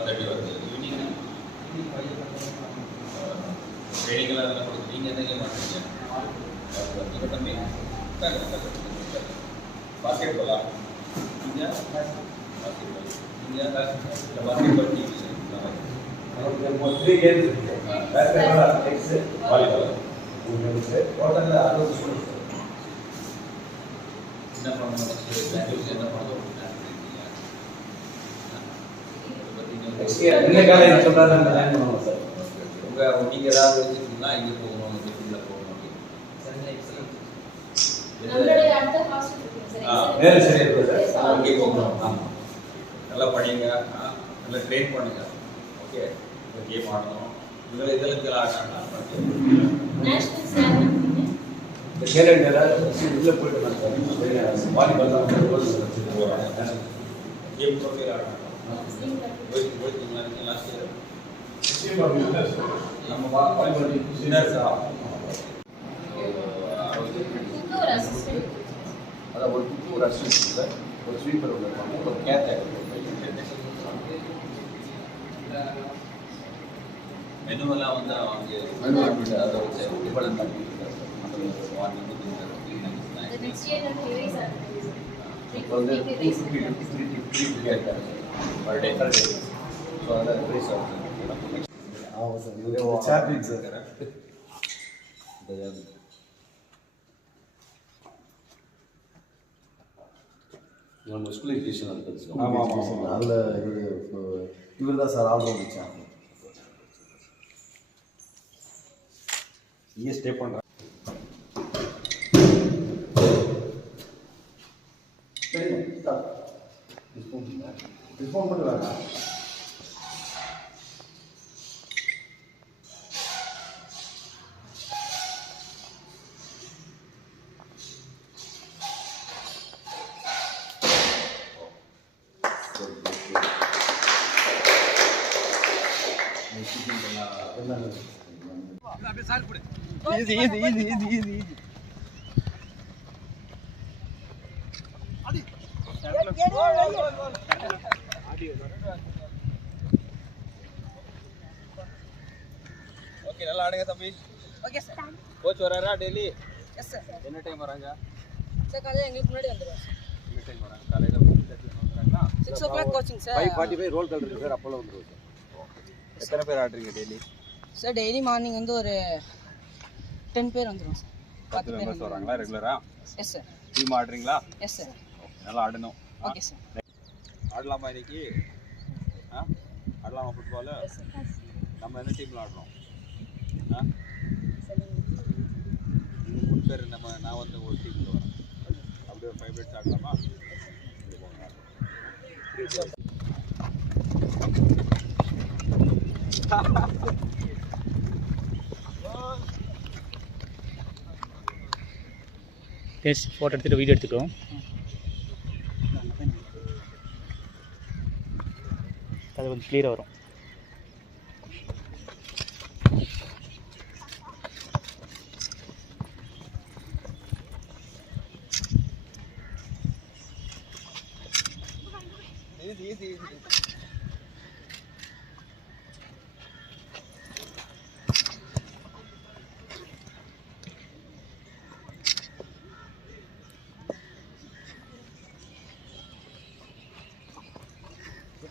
Thirty வருது evening என்ன game ஆடுறீங்க தம்பி பாஸ்கெட் பாலா நீங்கள் பாஸ்கெட் பால் நீங்கள் basketball team three games இருக்கு வாலிபால் அறுபது என்ன பண்ணணும் நெக்ஸ்ட் என்ன பண்ணணும் நெக்ஸ்ட் இயர் என்ன காலேஜ் சொல்றாரு ஜாயின் பண்ணுவோம் சார். உங்க நீங்க ஏதாவது வச்சிருக்கீங்களா இங்க போகணும் இங்க உள்ள போகணும் நம்மளுடைய அடுத்த ஹாஸ்டல் இருக்கு ஆ, சார் இருக்கு சார் அங்கே போகணும். ஆமா நல்லா படிங்க ஆ, நல்லா ட்ரெயின் பண்ணுங்க. ஓகே கேம் ஆடணும். இதில் இதில் இதில் நேஷனல் ஸ்டாண்ட் இந்த கேரட் உள்ள போயிட்டு வாலிபால் தான் வச்சுட்டு கேம் ட்ரோஃபி ஆடணும். அதான் ஒரு குக்கு ஒரு அசிஸ்டன்ட் ஒரு ஸ்வீப்பர் ஒன்று இருப்பாங்க ஒரு மெனுவெல்லாம் வந்து அவங்க அதை வச்சு பண்ணி அந்த நெக்ஸ்ட் இயர் நம்ம ரிவைஸ் இப்போ வந்து two fifty three three கேட்காரு per day per day so அதான் ப்ரைஸ் ஆகுது ஆமாம் சார் இது சாப்பிங் சார் நம்ம ஸ்கூல் எஜுகேஷன் இருக்குது ஆமா, ஆமா, ஆமா. அதில் இவர் இவர் தான் சார் ஆல்பம் வச்சாங்க இங்கே ஸ்டே பண்ணுறேன் மட்டும் வேண்டாம் easy easy easy easy easy easy okay நல்லா ஆடுங்க தம்பி. ஓகே சார் கோச் வராரா டெய்லி எஸ் சார் என்ன டைம் வராங்க? சார் காலையில் எங்களுக்கு முன்னாடி வந்துடுவோம் என்ன டைம் வராங்க? காலையில் six o'clock coaching sir five forty five roll call இருக்கு சார் அப்போல்லாம் வந்துருவோம் சார் எத்தனை பேர் ஆடுறீங்க டெய்லி சார் டெய்லி மார்னிங் வந்து ஒரு டென் பேர் வந்துடும் சார் பத்து மெம்பர்ஸ் வராங்களா ரெகுலரா எஸ் சார் டீம் ஆடுறீங்களா? எஸ் சார் நல்லா ஆடணும். ஓகே சார் ஆடலாமா இன்னைக்கு? ஆ? ஆடலாமா ஃபுட்பாலு நம்ம என்ன டீமில் ஆடுறோம்? ஆ? மூணு பேர் நம்ம நான் வந்து ஒரு டீமில் வரேன். அப்படியே ஒரு ஃபைவ் மினிட்ஸ் ஆடலாமா? சரி, டேஸ்ட் ஃபோட்டோ எடுத்துகிட்டு வீடியோ எடுத்துக்கிறோம் அது கொஞ்சம் கிளியராக வரும். Yeah.